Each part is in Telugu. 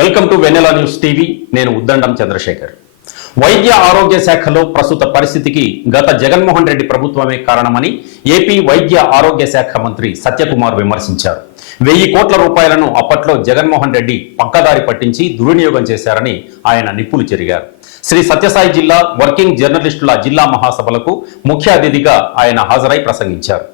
Welcome to Vennela news TV. నేను ఉద్దండం చంద్రశేఖర్. వైద్య ఆరోగ్య శాఖలో ప్రస్తుత పరిస్థితికి గత జగన్మోహన్ రెడ్డి ప్రభుత్వమే కారణమని ఏపీ వైద్య ఆరోగ్య శాఖ మంత్రి సత్యకుమార్ విమర్శించారు. 1000 కోట్ల రూపాయలను అప్పట్లో జగన్మోహన్ రెడ్డి పక్కదారి పట్టించి దుర్వినియోగం చేశారని ఆయన నిప్పులు చెరిగారు. శ్రీ సత్యసాయి జిల్లా వర్కింగ్ జర్నలిస్టుల జిల్లా మహాసభలకు ముఖ్య అతిథిగా ఆయన హాజరై ప్రసంగించారు.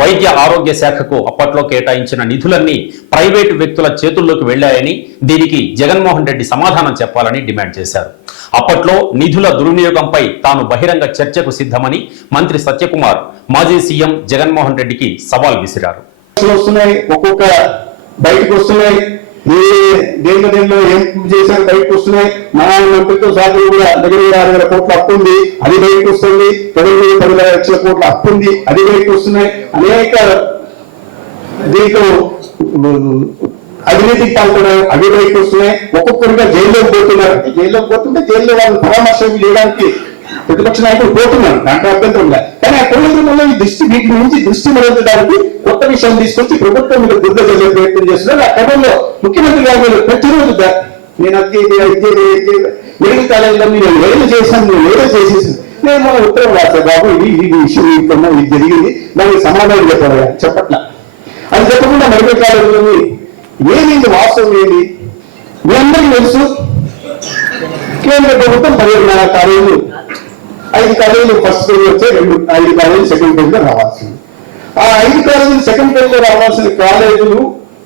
వైద్య ఆరోగ్య శాఖకు అప్పట్లో కేటాయించిన నిధులన్నీ ప్రైవేటు వ్యక్తుల చేతుల్లోకి వెళ్లాయని, దీనికి జగన్మోహన్ రెడ్డి సమాధానం చెప్పాలని డిమాండ్ చేశారు. అప్పట్లో నిధుల దుర్వినియోగంపై తాను బహిరంగ చర్చకు సిద్ధమని మంత్రి సత్యకుమార్ మాజీ సీఎం జగన్మోహన్ రెడ్డికి సవాల్ విసిరారు. ఒక్కొక్క బయటకు వస్తున్నాయి, దేంట్లో ఏం చేశారు బయటకు వస్తున్నాయి. మన మంత్రితో సాధన కూడా దగ్గర 6,000 కోట్ల అప్పు ఉంది, అది బయటకు వస్తుంది. 10,000 లక్షల కోట్ల అప్పు ఉంది, అది బయటకు వస్తున్నాయి. అనేక దీంట్లో అవినీతికి పాల్పడారు, అవి బయటకు వస్తున్నాయి. ఒక్కొక్కరిగా జైల్లోకి పోతున్నారు. జైల్లోకి పోతుంటే జైల్లో వాళ్ళని పరామర్శ చేయడానికి ప్రతిపక్ష నాయకులు పోతున్నారు, దాంట్లో అభ్యంతరం లేదు. కానీ ఆ పోలీసులలో ఈ వీటి నుంచి దృష్టి మరల్చడానికి కొత్త విషయం తీసుకొచ్చి ప్రభుత్వం మీద బుద్ధ చల్లే ప్రయత్నం చేస్తున్నారు. ఆ క్రమంలో ముఖ్యమంత్రి గారు ప్రతిరోజు నేను మెడికల్ కాలేజీలో నేను ఏదో చేశాను, నేను ఏదో చేసేసాను, నేను మన ఉత్తరం రాశాను, బాబు ఇది విషయం ఇది జరిగింది, దానికి సమాధానం చెప్పట్లా. అది చెప్పకుండా మెడికల్ కాలేజీలో ఏమింది వాస్తవం ఏంటి మీ అందరికీ తెలుసు. కేంద్ర ప్రభుత్వం 17 కాలేజీలు, 5 కాలేజీలు ఫస్ట్ ఫేజ్ వచ్చే 5 కాలేజీలు సెకండ్ ఫేజ్ లో రావాల్సింది. ఆ 5 కాలేజీలు సెకండ్ ఫేజ్ లో రావాల్సిన కాలేజీలు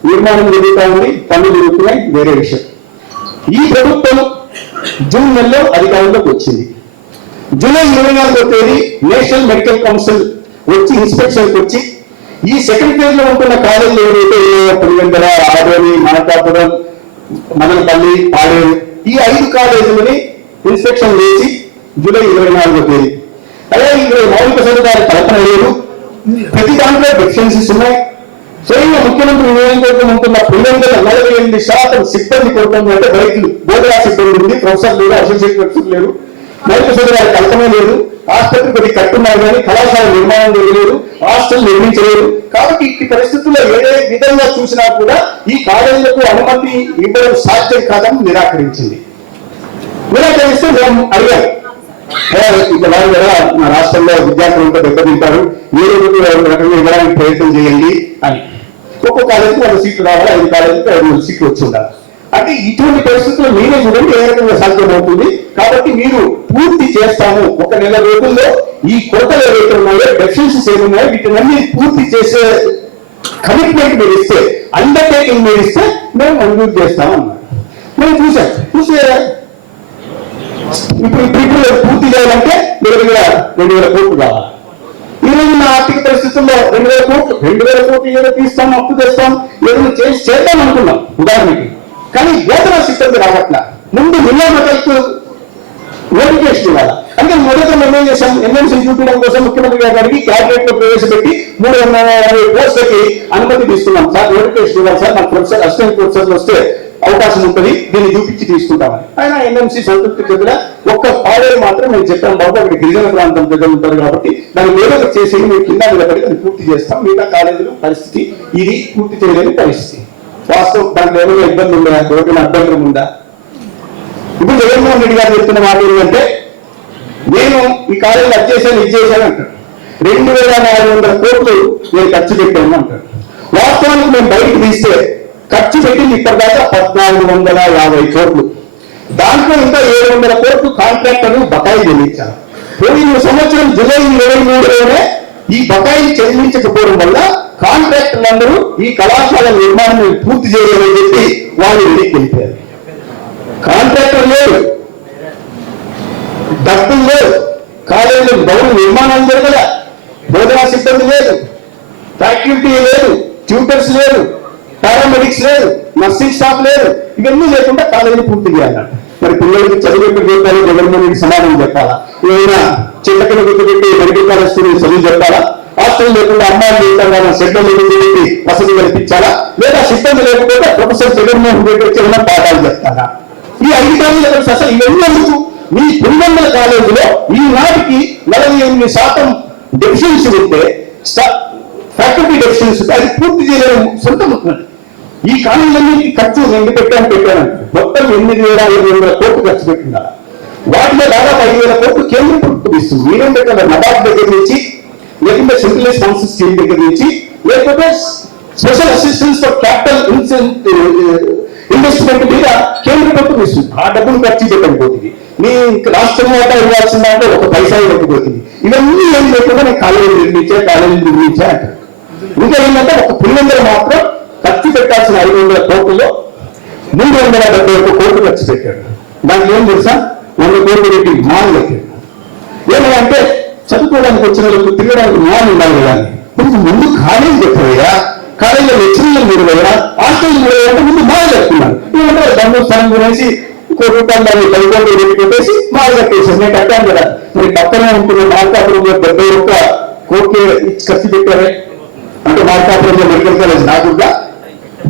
నిర్మాణం జరుగుతూ ఉంది, పనులు జరుగుతున్నాయి, వేరే విషయం. ఈ ప్రభుత్వం జూన్ నెలలో అధికారంలోకి వచ్చింది. జూలై 24వ తేదీ నేషనల్ మెడికల్ కౌన్సిల్ వచ్చి ఇన్స్పెక్షన్కి వచ్చి ఈ సెకండ్ ఫేజ్ లో ఉంటున్న కాలేజీలు ఏవైతే పులివెందుల, ఆదోని, మనకాపురం, మదనపల్లి, పాడేరు, ఈ 5 కాలేజీలని ఇన్స్పెక్షన్ చేసి జూలై 24వ తేదీ అదే ఇక్కడ మౌలిక సదుపాయాల కల్పన లేదు, ప్రతి దాంట్లో డెఫిషియన్సీస్ ఉన్నాయి. స్వయంగా ముఖ్యమంత్రి నియోజకవర్గం ఉంటున్న పులివెందుల 48% సిబ్బంది కొడుతుంది అంటే బయటలు బోధనా సిబ్బంది ఉంది, ప్రొఫెసర్ లేరు, అసోసియేట్ ప్రొఫెసర్ లేరు, మౌలిక సదుపాయాల కల్పన లేదు, ఆసుపత్రి కొద్ది కట్టున్నారు కానీ కళాశాల నిర్మాణం చేయలేదు, హాస్టల్ నిర్మించలేదు. కాబట్టి ఈ పరిస్థితుల్లో ఏ విధంగా చూసినా కూడా ఈ కాలేజీలకు అనుమతి ఇవ్వడం సాధ్యం కాదని నిరాకరించింది. నిరాకరిస్తే మేము అడిగాం, ఇక వాళ్ళు కదా మా రాష్ట్రంలో విద్యార్థులంతా దెబ్బతింటారు, ఏ రకంగా ఇవ్వడానికి ప్రయత్నం చేయండి అని. ఒక్కో కాలేజీకి 100 సీట్లు రావాలి, 5 కాలేజీకి 500 సీట్లు వచ్చి ఉండాలి. అంటే ఇటువంటి పరిస్థితుల్లో మీరే చూడండి ఏ రకంగా సాధ్యమవుతుంది. కాబట్టి మీరు పూర్తి చేస్తాము, 1 నెల రోజుల్లో ఈ కొరతలు ఏవైతే ఉన్నాయో, డెఫిషియన్సీస్ ఏమున్నాయో వీటినన్నీ పూర్తి చేసే కమిట్మెంట్ మీరు ఇస్తే, అండర్టేకింగ్ మీరు ఇస్తే మేము మంజూరు చేస్తాము అన్నారు. మేము చూసే ఇప్పుడు పూర్తి చేయాలంటే 2,000 కోట్లు కావాలి. ఈ రోజు నా ఆర్థిక పరిస్థితుల్లో 2,000 కోట్లు ఏదో తీస్తాం, అప్పు చేస్తాం, ఏదైనా చేద్దాం అనుకున్నాం ఉదాహరణకి. కానీ బోధనా సిబ్బంది రావట్లా. ముందు నియామకాలకు నోటిఫికేషన్ ఇవ్వాలి. అంటే మొదట మేము ఏం చేశాం, ఎన్ఎంసీ చూపించడం కోసం ముఖ్యమంత్రి గారు అడిగి క్యాబినెట్ లో ప్రవేశపెట్టి 360 పోస్టులకి అనుమతి తీసుకున్నాం. సార్ నోటిఫికేషన్ ఇవ్వాలి సార్, నాకు ప్రొఫెసర్ అసిస్టెంట్ ప్రొఫెసర్లు వస్తే అవకాశం ఉంటుంది, దీన్ని చూపించి తీసుకుంటామని. ఆయన ఎన్ఎంసీ సంతృప్తి చెందిన ఒక్క పాడేరు మాత్రం మేము చెప్పాం, బాబు అక్కడ గిరిజన ప్రాంతం ప్రజలు ఉంటారు కాబట్టి దాన్ని ఏదో చేసి మేము కింద నిలబడి అది పూర్తి చేస్తాం. మిగతా కాలేజీలు పరిస్థితి ఇది పూర్తి చేయలేని పరిస్థితి. వాస్తవం దాంట్లో ఏమైనా ఇబ్బంది ఉందా, ఎవరికైనా అభ్యంతరం ఉందా? ఇప్పుడు జగన్మోహన్ రెడ్డి గారు చెప్తున్న మాట ఏంటంటే, నేను ఈ కాలేజీలు అది చేశాను ఇది చేశాను అంటారు. 2,400 కోట్లు నేను ఖర్చు పెట్టాను అంటారు. వాస్తవానికి మేము బయటకు తీస్తే ఖర్చు పెట్టింది ఇప్పటిదాకా 1,450 కోట్లు. దాంట్లో ఇంకా 700 కోట్లు కాంట్రాక్టర్లు బకాయి చెల్లించారు. పోయిన సంవత్సరం జూలై 23లోనే ఈ బకాయి చెల్లించకపోవడం వల్ల కాంట్రాక్టర్లందరూ ఈ కళాశాల నిర్మాణం పూర్తి చేయలేదని చెప్పి వాళ్ళు వెనక్కి వెళ్ళిపోయారు. కాంట్రాక్టర్ లేరు, డబ్బులు లేవు, కాలేజీలో భవన నిర్మాణాలు జరగల, బోధనా సిబ్బంది లేదు, ఫ్యాకల్టీ లేదు, ట్యూటర్స్ లేరు, పారామెడిక్స్ లేదు, నర్సింగ్ స్టాఫ్ లేదు. ఇవన్నీ లేకుండా కాలేజీని పూర్తి చేయాలంట. మరి పిల్లలకి చదివేట్టు చెప్పాలి, జగన్మోహన్ రెడ్డి సమాధానం చెప్పాలా? ఏమైనా చిన్నపిల్ల గుర్తుపెట్టి మెడికల్ కాలేజ్ స్టూడెంట్ చదువు చెప్పాలా? హాస్టల్ లేకుండా అమ్మాయిలు చేస్తారా, షెడ్యూల్ పెట్టి వసతి కల్పించాలా? లేదా సిబ్బంది లేకపోతే ప్రొఫెసర్ జగన్మోహన్ రెడ్డి వచ్చి ఏమైనా పాఠాలు చెప్తారా? ఈ 5 కాలేజీలు అసలు ఇవన్నీ మీ పులివెందుల కాలేజీలో ఈనాటికి 48% డెఫిషియన్సీ ఉంటే, ఫ్యాకల్టీ డెఫిషియన్సీ అది పూర్తి చేయలేము. సొంత ఈ కాలేజీలన్నింటికి ఖర్చు నేను పెట్టాను మొత్తం 8,500 కోట్లు ఖర్చు పెట్టిందా. వాటిలో దాదాపు 5,000 కోట్లు కేంద్రం ప్రభుత్వం ఇస్తుంది. మీరేం పెట్టారు? నబార్డ్ దగ్గర నుంచి, లేకుంటే సెంట్రలైజ్ స్పాన్సర్ స్కీమ్ దగ్గర నుంచి, లేకపోతే special assistance for capital investment మీద కేంద్ర ప్రభుత్వం ఇస్తుంది. ఆ డబ్బులు ఖర్చు పెట్టకపోతుంది. మీ రాష్ట్రం వాటా ఇవ్వాల్సిన దాంట్లో 1 పైసా ఇవ్వకపోతుంది. ఇవన్నీ ఏం లేకుండా నేను కాలేజీ నిర్మించా అంటారు. ఇంకా ఏంటంటే ఒక పులివెందులు మాత్రం ఖర్చు పెట్టాల్సిన 500 కోట్లలో 371 కోట్లు ఖర్చు పెట్టాడు. దానికి ఏం తెలుసా? 100 కోట్లు పెట్టి మాల్ పెట్టాడు. ఏమంటే చదువుకోవడానికి వచ్చిన వాళ్ళకు తిరగడానికి మాల్ ఉండాలి కదా. కొంచెం ముందు కాలేజీ పెట్టాయా, కాలేజీలో లెక్చరర్లు మీరు కదా, హాస్టల్ మీరు అంటే ముందు మాల్ చెప్తున్నాను. ఏమంటే దండం స్థానం గురించి ₹1 దాన్ని 10 కోట్లు పెట్టి పెట్టేసి మాల్ కట్టేసాను. నేను కట్టాను కదా. మరి పక్కనే ఉంటున్న మార్కాపురంలో 71 కోట్లు ఖర్చు పెట్టారే. అంటే మార్కాపురంలో మెడికల్ కాలేజ్ రాకుండా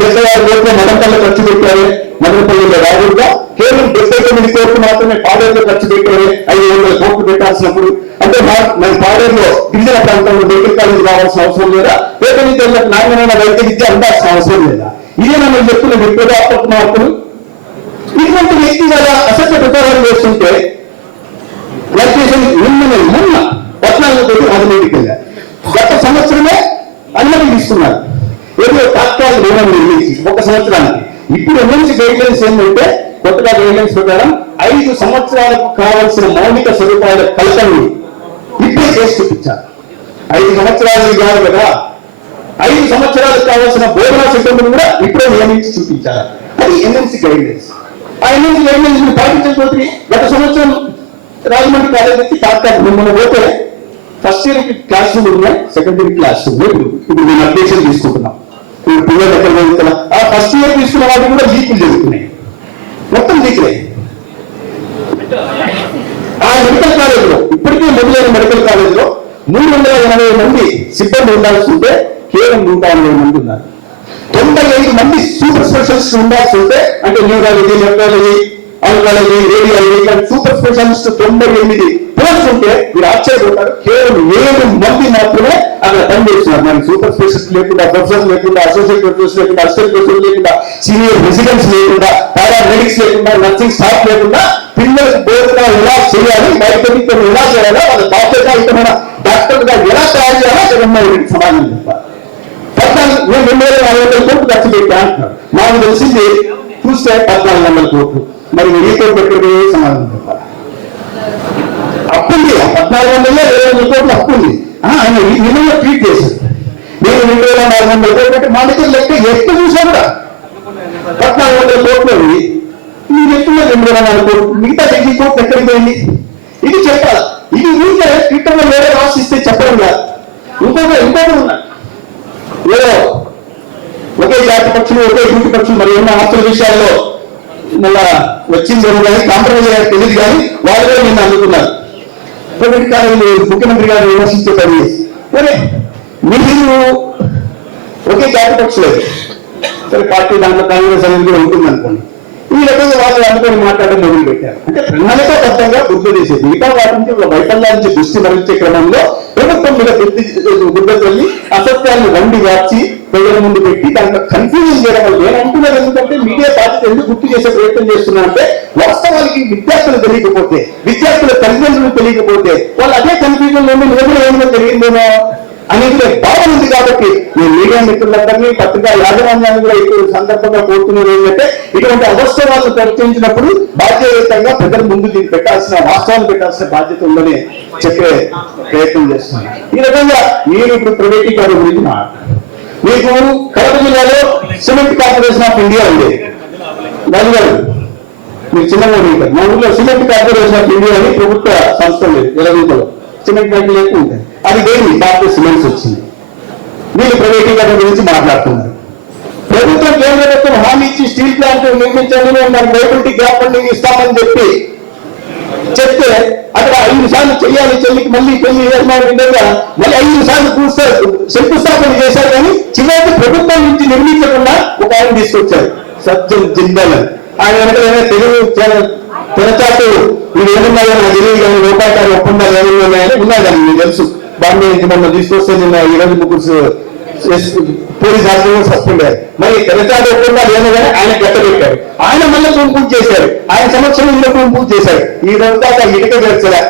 76 కోట్లు మదనపల్లి ఖర్చు పెట్టారు. మదనపల్లిలో రాకుండా కేవలం 79 కోట్లు మాత్రమే పాడేరులో ఖర్చు పెట్టారు. 500 కోట్లు పెట్టాల్సినప్పుడు అంటే మన పాడేరులో గిరిజన ప్రాంతంలో మెడికల్ కాలేజ్ రావాల్సిన అవసరం లేదా? పేద విద్యార్థులకు నాణ్యమైన వైద్య విద్య అందాల్సిన అవసరం లేదా? ఇదే మనం చెప్తున్న వ్యక్తులు అప్పటి మార్పులు. ఇటువంటి వ్యక్తి కదా అసలు ప్రచారం చేస్తుంటే మొన్న 14 కోట్లు అభివృద్ధికి వెళ్ళారు. గత సంవత్సరమే అనుమతి తీసుకున్నారు. ఏదో తాత్కాలిక రుణం నిర్మించి 1 సంవత్సరానికి. ఇప్పుడు ఎన్ఎంసీ గైడ్ లైన్స్ ఏంటంటే కొత్తగా గైడ్ లైన్స్ ప్రకారం 5 సంవత్సరాలకు కావాల్సిన మౌలిక సదుపాయాల కల్పనని ఇప్పుడే చేసి చూపించారు. 5 సంవత్సరాలు కాదు కదా, 5 సంవత్సరాలకు కావాల్సిన బోధనా సిబ్బందిని కూడా ఇప్పుడే నియమించి చూపించారు. అది ఎన్ఎంసీ గైడ్ లైన్స్. ఆ ఎన్ఎంసీ గైడ్ లైన్స్ పాటించకపోతే గత సంవత్సరం రాజమండ్రి కాలేజ్ నుంచి తాత్కాలిక మిమ్మల్ని పోతే ఫస్ట్ ఇయర్ క్లాస్ రూమ్ ఉన్నాయి, సెకండ్ ఇయర్ క్లాస్ రూమ్. ఇప్పుడు మేము అప్డేషన్ తీసుకుంటున్నాం. పిల్లలు ఎక్కడ జరుగుతున్నా ఆ ఫస్ట్ ఇయర్ తీసుకున్న వాటికి కూడా లీకులు జరుగుతున్నాయి. మొత్తం లీకులే. ఆ మెడికల్ కాలేజీలో ఇప్పటికే మొదలైన మెడికల్ కాలేజీలో 380 మంది సిబ్బంది ఉండాల్సి ఉంటే కేవలం 180 మంది ఉన్నారు. 95 మంది సూపర్ స్పెషలిస్ట్ ఉండాల్సి ఉంటే అంటే neurology, nephrology, oncology, radiology super specialist 98 post ఉంటే మీరు ఆశ్చర్యపోతారు. కేవలం 7 మంది మాత్రమే అక్కడ పనిచేస్తున్నారు. మనకి సూపర్ స్పెషలిస్ట్ లేకుండా, ప్రొఫెసర్ లేకుండా, అసోసియేట్ ప్రొఫెసర్ లేకుండా, అసిస్టెంట్ ప్రొఫెసర్ లేకుండా, సీనియర్ రెసిడెంట్స్ లేకుండా, పారామెడిక్స్ లేకుండా, నర్సింగ్ స్టాఫ్ లేకుండా పిల్లలకు బోధన ఎలా చేయాలి, వైద్యం ఎలా చేయాలా, వాళ్ళ బాధ్యతాయుతమైన డాక్టర్గా ఎలా తయారు చేయాలో జగన్మోహన్ రెడ్డి సమాధానం చెప్పాలి. 2,400 కోట్లు ఖర్చు పెట్టా అంటున్నారు. మాకు తెలిసింది చూస్తే 1,400 కోట్లు. మరి మీతో పెట్టుకునే సమాధానం చెప్పాలి. అప్పుంది 1,400 కోట్లు అప్పుంది. ఆయన నిన్న ట్వీట్ చేశారు. నేను 2,400 కోట్లు మా దగ్గర లెక్క ఎక్కువ చూసా కూడా 1,400 కోట్లు మీరు ఎక్కువ 2,400 కోట్లు మిగతా 10 కోట్లు ఎక్కడికి పోయింది? ఇది చెప్పాలి. ఇది ఊరికే ట్విట్టర్లో వేరే రాసిస్తే చెప్పడం కాదు. ఇంకొకటి ఉన్నారు. ఏదో ఒకే జాతి పక్షులు, ఒకే ఇంటి పక్షులు మరి ఉన్న ఆస్తుల విషయాల్లో మళ్ళా వచ్చింది కానీ కాంప్రమైజ్ అయ్యారు తెలియదు. కానీ వాళ్ళు నిన్న అందుకున్నారు. ప్రైవేట్ కాలేజీలు ముఖ్యమంత్రి గారు విమర్శించే పని సరే మీరు ఒకే జాతి పక్షులేదు. సరే పార్టీ దాంట్లో కాంగ్రెస్ అనేది కూడా ఉంటుంది అనుకోండి. ఈ రకంగా వాళ్ళు అనుకొని మాట్లాడడం మొదలు పెట్టారు. అంటే ప్రణాళికాబద్ధంగా గుర్తు చేసేది మిగతా వాటి నుంచి వైఫల్యాల నుంచి దృష్టి మరించే క్రమంలో ప్రభుత్వం మీద గుడ్డ తల్లి అసత్యాన్ని వండి వార్చి ప్రజల ముందు పెట్టి దాంట్లో కన్ఫ్యూజన్ చేయడం వల్ల నేను అంటున్నారు. ఎందుకంటే మీడియా బాధ్యత ఎందుకు గుర్తు చేసే ప్రయత్నం చేస్తున్నారంటే వాస్తవానికి విద్యార్థులు తెలియకపోతే, విద్యార్థుల తల్లిదండ్రులు తెలియకపోతే వాళ్ళు అదే కన్ఫ్యూజన్ లో నిజంగా ఏమైనా తెలియదేమో అనేది భావన ఉంది. కాబట్టి నేను మీడియా మిత్రులందరినీ, పత్రికా యాజమాన్యాన్ని కూడా ఎక్కువ సందర్భంగా కోరుతున్నది ఏంటంటే ఇటువంటి అవసరాలను ప్రకటించినప్పుడు బాధ్యతంగా ప్రజల ముందు దీన్ని పెట్టాల్సిన, వాస్తవాన్ని పెట్టాల్సిన బాధ్యత ఉందని చెప్పే ప్రయత్నం చేస్తున్నాను. ఈ రకంగా మీరు ఇప్పుడు ప్రైవేటీకరణ గురించి మీకు కడప జిల్లాలో సిమెంట్ కార్పొరేషన్ ఆఫ్ ఇండియా ఉండేది. దాని గారు మీరు చిన్నగా ఉంటారు. మా ఊళ్ళో సిమెంట్ కార్పొరేషన్ ఆఫ్ ఇండియా అని ప్రభుత్వ సంస్థ లేదు. ఎలగంటలో సిమెంట్ ఫ్యాక్టరీ ఎక్కువ ఉంటాయి. అది వేరు డాక్టర్ సిమెంట్స్ వచ్చింది. వీళ్ళు ప్రైవేటీకరణ గురించి మాట్లాడుతున్నారు. ప్రభుత్వం కేంద్ర ప్రభుత్వం హామీ ఇచ్చి స్టీల్ ప్లాంట్ నిర్మించండి, మనకు వైబిలిటీ గ్యాప్ ఫండింగ్ ఇస్తామని చెప్తే అక్కడ 5 సార్లు చెయ్యాలి, చెల్లికి మళ్ళీ పెళ్లి విధంగా మళ్ళీ 5 సార్లు శంకుస్థాపన చేశారు. కానీ చివరికి ప్రభుత్వం నుంచి నిర్మించకుండా ఒక ఆయన తీసుకొచ్చారు, సజ్జన్ జిందాల్ అని. ఆయన వెనక తెలుగు తెరచాటు ఇవి ఏమున్నాయో నాకు తెలియదు. కానీ రూపాయకారు ఒప్పందాలు ఏమైనా ఉన్నాయని ఉన్నాయని మీకు తెలుసు. బాంబే నుంచి మొన్న తీసుకొస్తే నిన్న 20 ముగ్గురు పోలీస్ హాస్టల్ సస్పెండ్ అయ్యారు. మరి తెలంగాణ ఒప్పందాలు ఏమో కానీ ఆయన గట్టబెట్టారు. ఆయన మళ్ళీ పూజ చేశారు. ఆయన సమక్షంలో ఇంట్లో పూజ చేశారు. ఈ రోజు ఇటుక చేర్చరా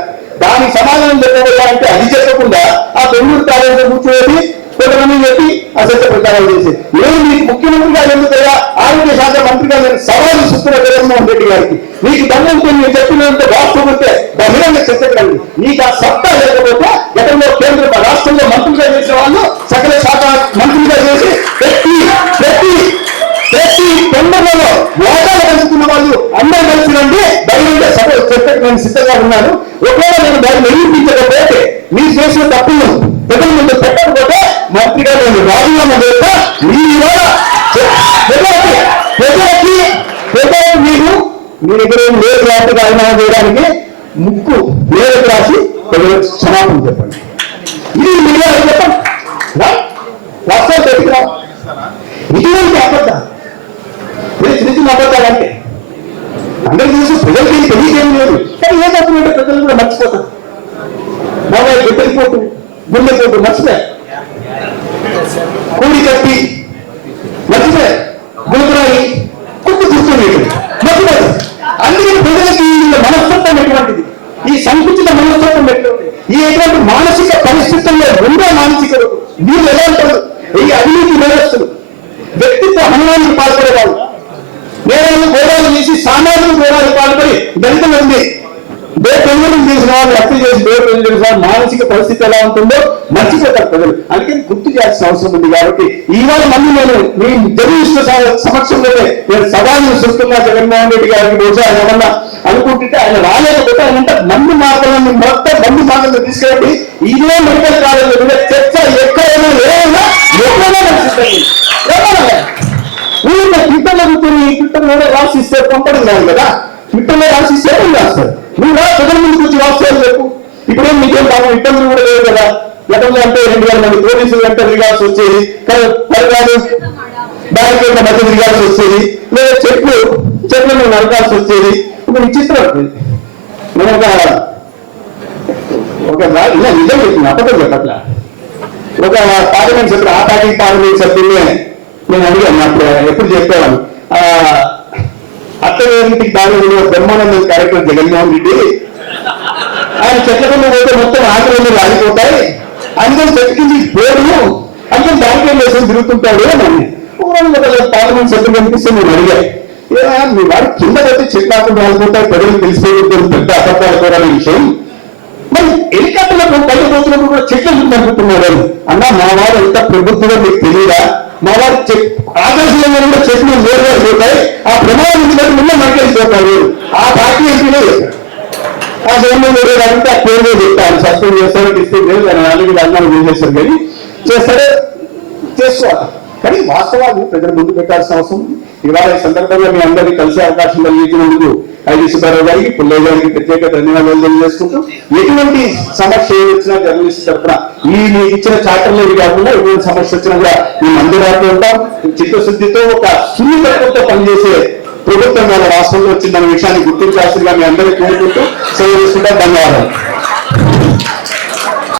దానికి సమాధానం చెప్పబోయా అంటే అది చెప్పకుండా ఆ బెంగళూరు కాలేజీలో కూర్చోబెట్టి కొంతమంది చెప్పి అసత్య ప్రచారాలు చేసి నేను మీకు ముఖ్యమంత్రిగా ఎందుకయ్యా ఆరోగ్య శాఖ మంత్రిగా నేను సవాలు చూస్తున్న జగన్మోహన్ రెడ్డి గారికి మీకు దమ్ముంటే నేను చెప్పినంత వాస్తవం ఉంటే బహిరంగ చర్చకండి. మీకు ఆ సత్తా లేకపోతే గతంలో కేంద్ర రాష్ట్రంలో మంత్రులుగా చేసిన వాళ్ళు సకల శాఖ మంత్రులుగా చేసి ప్రతి టెండర్లలో ఓటాలు పంచుకున్న వాళ్ళు అందరూ కలిసినండి బహిరంగ సభ చెప్పడానికి నేను సిద్ధంగా ఉన్నాను. ఒకవేళ నేను దాన్ని నిరూపించకపోతే మీరు చేసిన తప్పులు ప్రజల ముందు పెట్టకపోతే మంత్రిగా నేను రాజీనామా చేస్తా. ప్రజలకి మీరు మీ దగ్గర లేదు రాత్రి రాజీనామా చేయడానికి ముక్కు వేలకు రాసి ప్రజలకు క్షమాపణ చెప్పండి. ఇది మీడియా చెప్పండి. రాష్ట్రాలు పెట్టుకురా ఇటువంటి అబద్ధాలు చిన్న చిన్న అబద్ధాలు అంటే అందరికీ తెలుసు. ప్రజలకి తెలియజేయం లేదు. కానీ ఏ తప్పుంటే ప్రజలు కూడా మర్చిపోతారు. మొబైల్ గుడ్డలిపోటు గుండెపోటు మర్చిపోయారు. కూడి కట్టి మర్చిపోయారు. గుంపురాయి కుట్టు చూస్తుంది మర్చిపోయారు. అందుకని ప్రజలకి మనస్తత్వం ఎటువంటిది, ఈ సంకుచిత మనస్తత్వం ఎటువంటి, ఈ ఎటువంటి మానసిక పరిస్థితుల్లో రెండో మానసిక వీళ్ళు ఎలా ఉంటారు? ఈ అవినీతి నేరస్తులు, వ్యక్తిత్వ హననానికి పాల్పడేవాళ్ళు, నేరాలు ఘోరాలు చేసి సామాజిక ఘోరాలు పాల్పడి దళిత మంది పెళ్లి చేసిన వాళ్ళు హత్య చేసి పెళ్లి చేసిన వాళ్ళు మానసిక పరిస్థితి ఎలా ఉంటుందో మర్చిపోతారు ప్రజలు. అందుకని గుర్తు చేయాల్సిన అవసరం ఉంది. కాబట్టి ఇవాళ మళ్ళీ నేను మీ జర్నలిస్టు సమక్షంలోనే నేను సవాళ్ళు చూస్తున్నా జగన్మోహన్ రెడ్డి గారికి. బహుశా ఆయన ఏమన్నా అనుకుంటుంటే ఆయన రాలేకపోతే ఆయన అంటే మందు మార్గాలను మొత్తం మందు మార్గాలను తీసుకెళ్ళి ఇదే మెడికల్ కాలేజీలో మీద చర్చ ఎక్కడైనా ఏమైనా ఎక్కడైనా నడుస్తుంది. ఊళ్ళో ట్విట్టర్లో కూర్చొని ట్విట్టర్లో రాసిస్తే పంపడం కాదు కదా. ట్విట్టర్లో రాసిస్తే ఏం రాస్తారు? నువ్వు ప్రజల ముందు కూర్చొని రాస్తారు చెప్పు. ఇప్పుడేం మీకేం బాబు ఇబ్బందులు కూడా లేవు కదా. గతంలో అంటే 2000 మంది పోలీసులు వెంట తిరగాల్సి వచ్చేది, పరిగాలు బ్యారికేడ్ల మధ్య తిరగాల్సి వచ్చేది, లేదా చెట్లను నరకాల్సి వచ్చేది. ఇప్పుడు విచిత్రం. నేను ఒక ఇలా నిజం చెప్తున్నా, అబద్ధం చెప్పట్ల. ఒక పార్లమెంట్ సభ్యులు ఆ పార్టీ పార్లమెంట్ సభ్యులే నేను అడిగాను. అప్పుడు ఎప్పుడు చెప్పేవాను అత్తగారింటికి దాని బ్రహ్మానందం కార్యక్రమం జగన్మోహన్ రెడ్డి ఆయన చెట్లకుండా పోతే మొత్తం ఆగ్రహంలో రాలిపోతాయి, అందుకని చెట్టుకి పోడు, అందుకని దానికే వేసుకొని తిరుగుతుంటాడు అని పార్లమెంట్ సభ్యులు కనిపిస్తే నేను అడిగాను. మీ వాడు కింద పోతే చెట్లు ఆకుండా రాలిపోతాయి, ప్రజలు తెలిసిపోతుంది పెద్ద అబద్ధాలు కూడా విషయం. మరి హెలికాప్టర్లో పైకి పోతున్నప్పుడు కూడా చెట్లు అనుకుంటున్నారు అన్నా. మా వాడు ఎంత ప్రభుత్వంగా మీకు తెలియదా? మా వాడు ఆదర్శంగా కూడా చెట్లు నేరుగా పోతాయి, ఆ ప్రమాదం నుంచి ముందు మనకెళ్ళిపోతాడు. ఆ పార్టీ ఎంపీలో ఆ జగన్మోహన్ రెడ్డి గారికి ఆ పేరు చెప్తాను, సస్పెండ్ చేస్తాడు, డిస్ట్రిక్ట్ లేదు అని అలాగే అన్నాను చేసేస్తారు. కానీ చేస్తాడే చేసుకోవాలి. కానీ వాస్తవాలు ప్రజలు ముందు పెట్టాల్సిన అవసరం. ఇవాళ ఈ సందర్భంగా మీ అందరినీ కలిసే అవకాశం కలిగించినందుకు ఐడి సుబ్బారావు గారికి, పుల్లయ్య గారికి ప్రత్యేక ధన్యవాదాలు తెలియజేసుకుంటూ, ఎటువంటి సమస్య వచ్చినా జర్నలిస్ట్ తరఫున మీకు ఇచ్చిన చార్టర్లో ఇవి కాకుండా ఎటువంటి సమస్య వచ్చినా కూడా మేము అందుబాటులో ఉంటాం. చిత్తశుద్ధితో ఒక సున్నితత్వంతో పనిచేసే ప్రభుత్వం మన రాష్ట్రంలో వచ్చిందన్న విషయాన్ని గుర్తించాల్సిందిగా మీ అందరికీ కోరుకుంటూ సెలవు తీసుకుంటా. ధన్యవాదాలు.